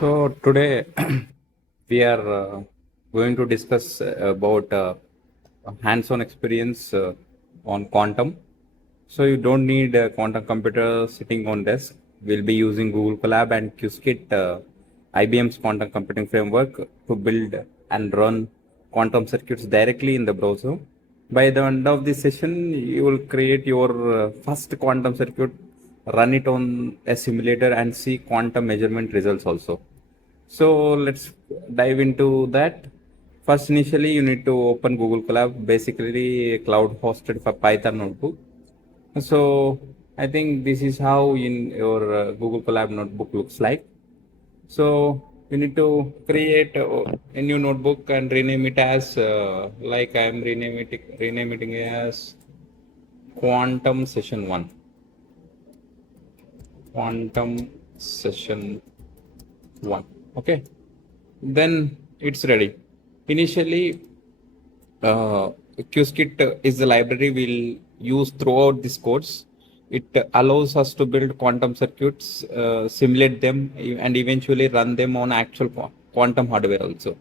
So today we are going to discuss about hands-on experience on quantum. So you don't need a quantum computer sitting on desk. We'll be using Google Colab and Qiskit, IBM's quantum computing framework, to build and run quantum circuits directly in the browser. By the end of this session, you will create your first quantum circuit, run it on a simulator, and see quantum measurement results also. So let's dive into that. First, initially, you need to open Google Colab, basically a cloud hosted for Python notebook. So I think this is how in your Google Colab notebook looks like. So you need to create a new notebook and rename it as like I am renaming it as Quantum Session 1. Quantum Session 1. Okay. Then it's ready. Initially, Qiskit is the library we'll use throughout this course. It allows us to build quantum circuits, simulate them, and eventually run them on actual quantum hardware also.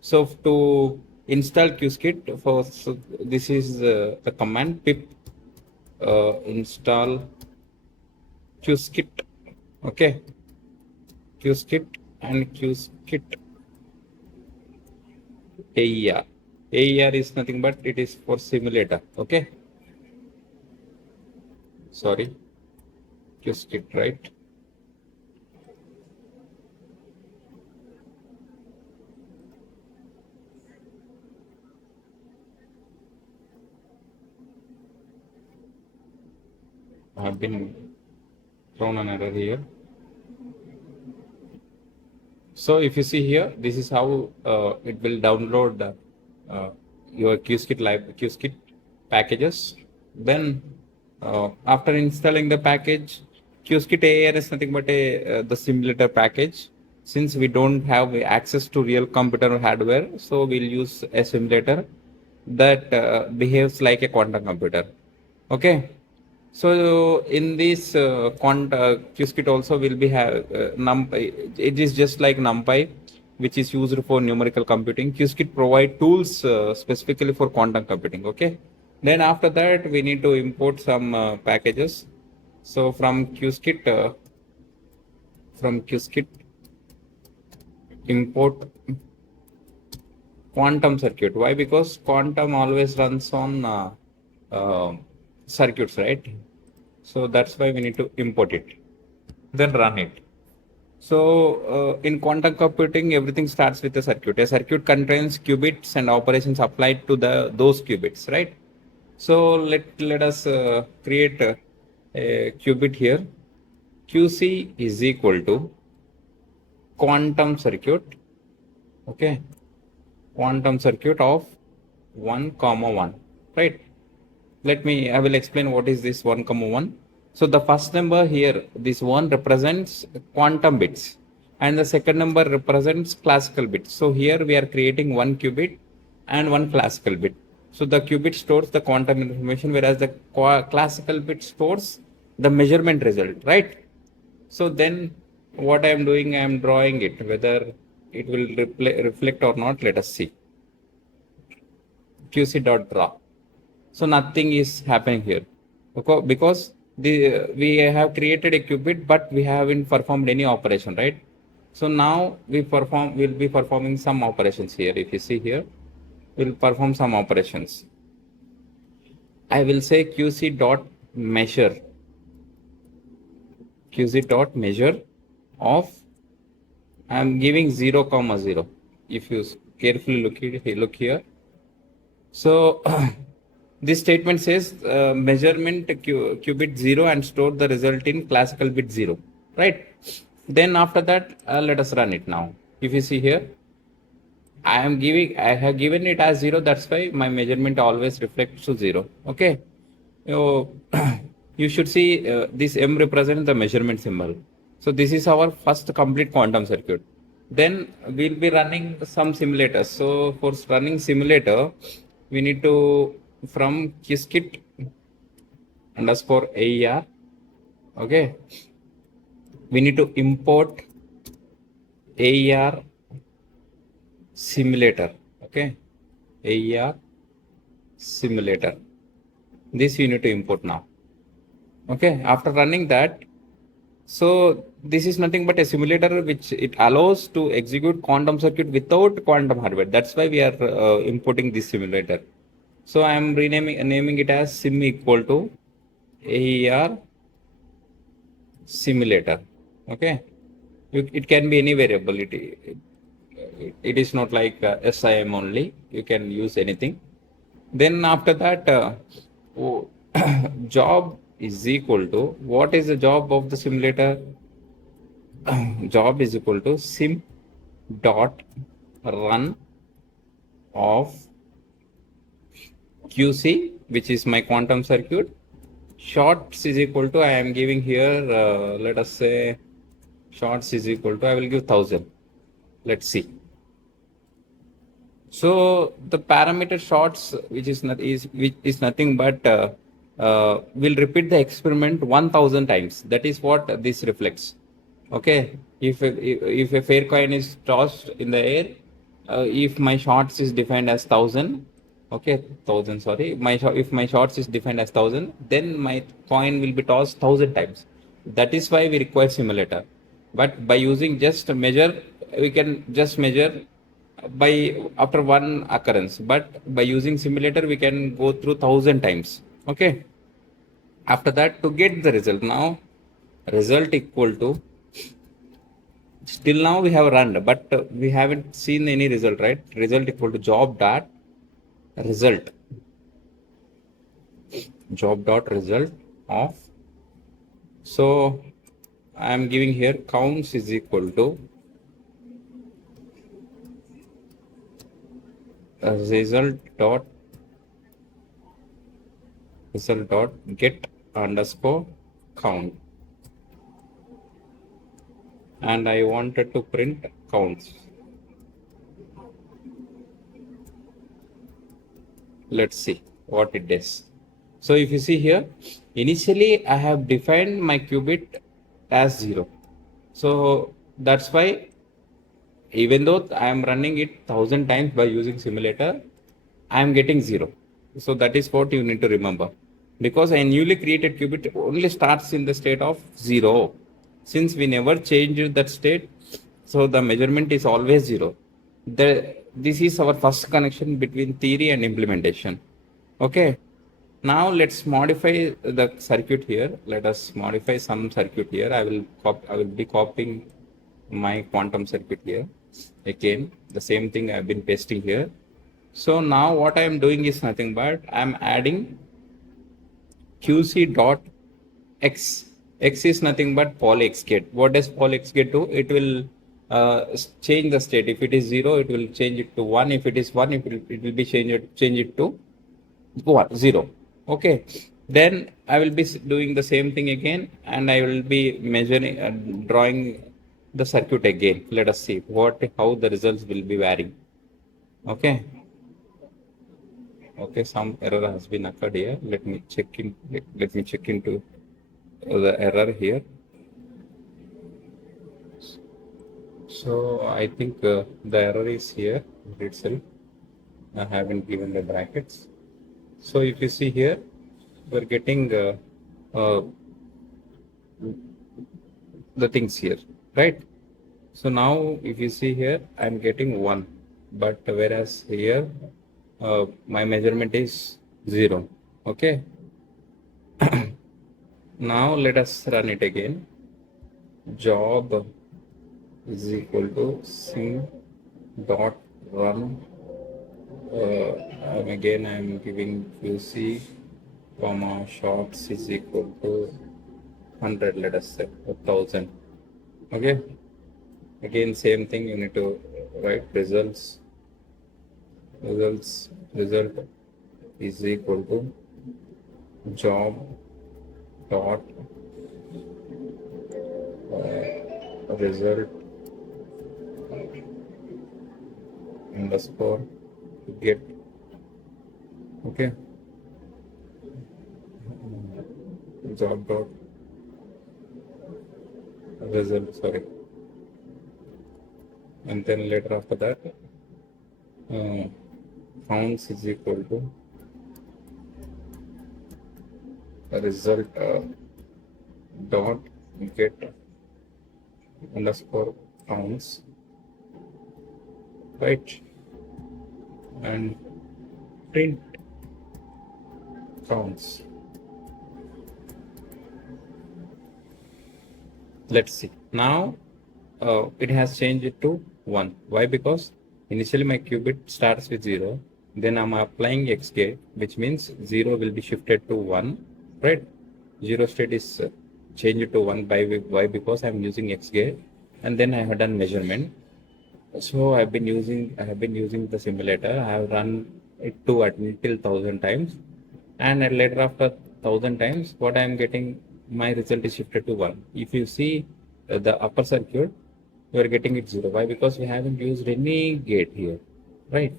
So to install Qiskit, so this is the command pip install Qiskit. Okay, Qiskit and Qiskit AER. AER is nothing but it is for simulator. Okay. Sorry. Qiskit, right? I have been thrown an error here. So if you see here, this is how it will download your Qiskit packages. Then after installing the package, Qiskit AR is nothing but the simulator package. Since we don't have access to real computer hardware, so we'll use a simulator that behaves like a quantum computer. Okay. So in this Qiskit also will be have NumPy. It is just like NumPy, which is used for numerical computing. Qiskit provide tools specifically for quantum computing. Okay. Then after that we need to import some packages. So from Qiskit import quantum circuit. Why? Because quantum always runs on circuits, right? So that's why we need to import it, then run it. So in quantum computing, everything starts with a circuit. A circuit contains qubits and operations applied to those qubits, right? So let us create a qubit here. QC is equal to quantum circuit. Okay, quantum circuit of 1 comma 1, right? I will explain what is this 1 comma 1. So the first number here, this 1 represents quantum bits and the second number represents classical bits. So here we are creating one qubit and one classical bit. So the qubit stores the quantum information, whereas the classical bit stores the measurement result, right? So then what I am doing, I am drawing it, whether it will reflect or not, let us see. QC.draw. So nothing is happening here, okay, because we have created a qubit, but we haven't performed any operation, right? So now we'll be performing some operations here. If you see here, we'll perform some operations. I will say QC.measure of, I'm giving 0 comma 0. If you carefully look here. So this statement says measurement qubit 0 and store the result in classical bit 0, right? Then after that, let us run it now. If you see here, I have given it as 0. That's why my measurement always reflects to 0. Okay. You should see this M represents the measurement symbol. So this is our first complete quantum circuit. Then we'll be running some simulators. So for running simulator, we need to from Qiskit _ AER. Okay. We need to import AER simulator. Okay, AER simulator. This you need to import now. Okay, after running that, so this is nothing but a simulator which it allows to execute quantum circuit without quantum hardware. That's why we are importing this simulator. So I am naming it as sim equal to AER simulator. Okay, it can be any variable. It is not like SIM only. You can use anything. Then after that, oh, job is equal to, what is the job of the simulator? Job is equal to sim dot run of QC, which is my quantum circuit. Shorts is equal to, I am giving here, let us say shorts is equal to, I will give 1000. Let's see. So the parameter shorts, which is nothing but will repeat the experiment 1000 times. That is what this reflects. Okay, if a fair coin is tossed in the air, if my shorts is defined as 1000, okay, 1000, sorry, if my shorts is defined as 1000, then my coin will be tossed 1000 times. That is why we require simulator. But by using just a measure, we can just measure by after one occurrence. But by using simulator, we can go through 1000 times. Okay. After that, to get the result, now result equal to, still now we have run, but we haven't seen any result, right? Result equal to job dot result, job dot result of. So I am giving here counts is equal to result dot get underscore count, and I wanted to print counts. Let's see what it does. So if you see here, initially I have defined my qubit as 0. So that's why even though I am running it 1000 times by using simulator, I am getting 0. So that is what you need to remember. Because a newly created qubit only starts in the state of 0. Since we never changed that state, so the measurement is always 0. This is our first connection between theory and implementation. Okay. Now let's modify the circuit here. Let us modify some circuit here. I will be copying my quantum circuit here. Again, the same thing I've been pasting here. So now what I am doing is nothing but I'm adding QC dot X. X is nothing but poly Qiskit. What does poly Qiskit do? It will change the state. If it is 0, it will change it to 1. If it is 1, it will be change it to 1, 0. Okay. Then I will be doing the same thing again, and I will be measuring, drawing the circuit again. Let us see how the results will be varying. Okay. Okay, some error has been occurred here. Let me check into the error here. So I think the error is here itself. I haven't given the brackets. So if you see here, we're getting the things here, right? So now if you see here, I'm getting 1, but whereas here my measurement is 0. Okay. Now let us run it again. Job is equal to sim dot run. And again I'm giving QC comma shorts is equal to 100. Let us say 1000. Okay. Again same thing, you need to write result is equal to job dot result underscore get. Okay. Job dot result, sorry, and then later after that uh, counts is equal to the result dot get underscore counts, right, and print counts. Let's see now. It has changed it to 1. Why? Because initially my qubit starts with 0, then I'm applying x gate, which means 0 will be shifted to 1, right? 0 state is changed to 1 by why? Because I'm using x gate, and then I have done measurement. So I have been using the simulator. I have run it to until 1,000 times, and later after 1,000 times, what I am getting, my result is shifted to 1. If you see the upper circuit, you are getting it 0. Why? Because we haven't used any gate here, right?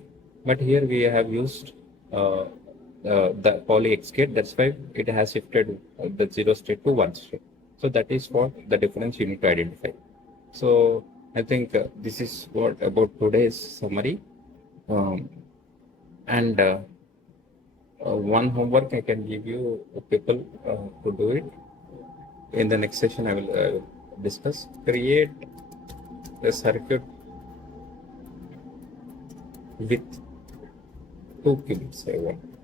But here we have used the poly X gate. That's why it has shifted the 0 state to 1 state. So that is what the difference you need to identify. So I think this is what about today's summary. And one homework I can give you people to do it. In the next session, I will discuss create a circuit with 2 qubits. I want.